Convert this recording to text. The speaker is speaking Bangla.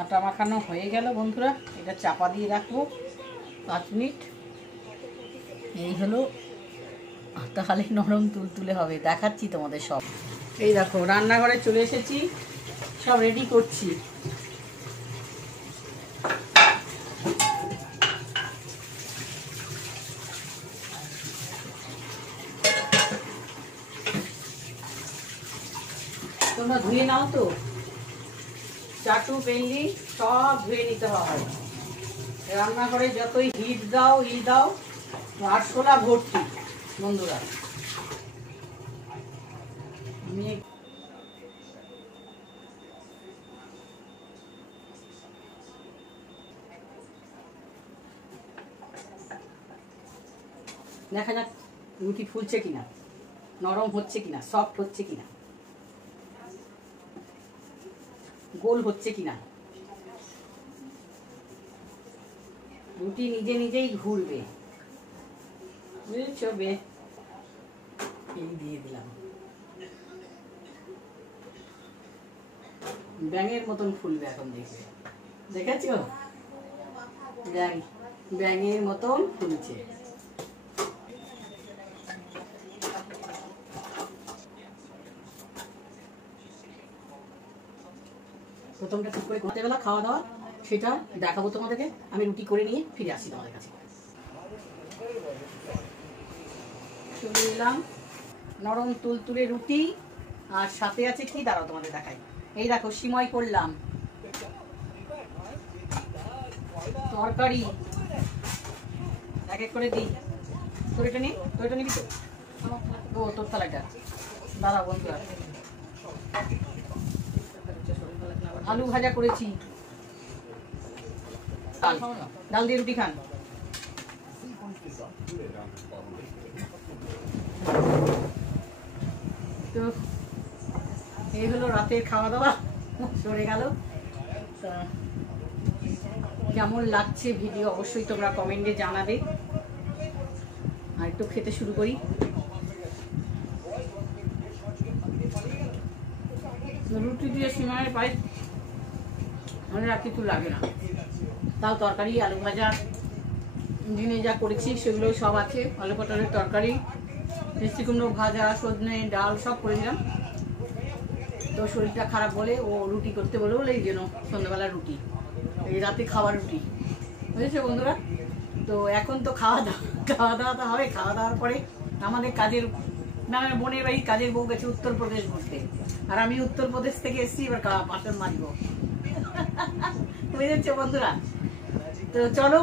আটা মাখানো হয়ে গেল বন্ধুরা, এটা চাপা দিয়ে রাখবো 5 মিনিট। এই হলো, তাহলে নরম তুলতুলে হবে। দেখাচ্ছি তোমাদের সব। এই দেখো রান্নাঘরে চলে এসেছি, সব রেডি করছি। তোমরা ধুয়ে নাও তো, চাটু পেনলি সব ধুয়ে নিতে হবে। রান্নাঘরে যতই হিট দাও আরশোলা ভর্তি বন্ধুরা। দেখা যাক রুটি ফুলছে কিনা, নরম হচ্ছে কিনা, সফট হচ্ছে কিনা, গোল হচ্ছে কিনা। রুটি নিজে নিজেই ঘুরবে, বুঝেছো? এই দিয়ে দিলাম, ব্যাঙের মতন ফুলবে এখন, দেখবে। দেখেছো? ব্যাঙের মতন ফুলছে। প্রথমটা ঠিক করে করতে গেলে খাওয়া দাওয়া, সেটা দেখাবো তোমাদেরকে। আমি রুটি করে নিয়ে ফিরে আসি তোমাদের কাছে। চলে এলাম, নরম তুলতুলে রুটি, আর সাথে আছে কি দাঁড়াও তোমাদের দেখাই। এই দেখো সিময় করলাম, তরকারি এক এক করে দিই। তোরটা নিবি তো? ও তোর থালাটা দাঁড়াও বন্ধুরা। আলু ভাজা করেছি, ডাল দিয়ে রুটি খান। তো এই হলো রাতের খাওয়া দাওয়া, সরে গেল। কেমন লাগছে ভিডিও অবশ্যই তোমরা কমেন্টে জানাবে। আর একটু খেতে শুরু করি। রুটি দিয়ে সিমাইয়ের পাই, আমাদের আর কিছু লাগে না। তাও তরকারি, আলু ভাজা, দিনে যা করেছি সেগুলো সব আছে। আলু পটলের তরকারি, মিষ্টি কুমড়ো ভাজা, সজনে ডাল সব করে দিলাম। তো শরীরটা খারাপ বলে ও রুটি করতে বলে এই জন্য সন্ধ্যাবেলা রুটি, এই রাতে খাওয়ার রুটি, বুঝেছো বন্ধুরা? তো এখন তো খাওয়া দাওয়া তো হবে। খাওয়া দাওয়ার পরে আমাদের কাজের, মানে বোনের বাড়ি কাজের বউ গেছে উত্তরপ্রদেশ ঘুরতে, আর আমি উত্তরপ্রদেশ থেকে এসেছি এবার বাসন মাজবো, বুঝেছো বন্ধুরা? তো চলো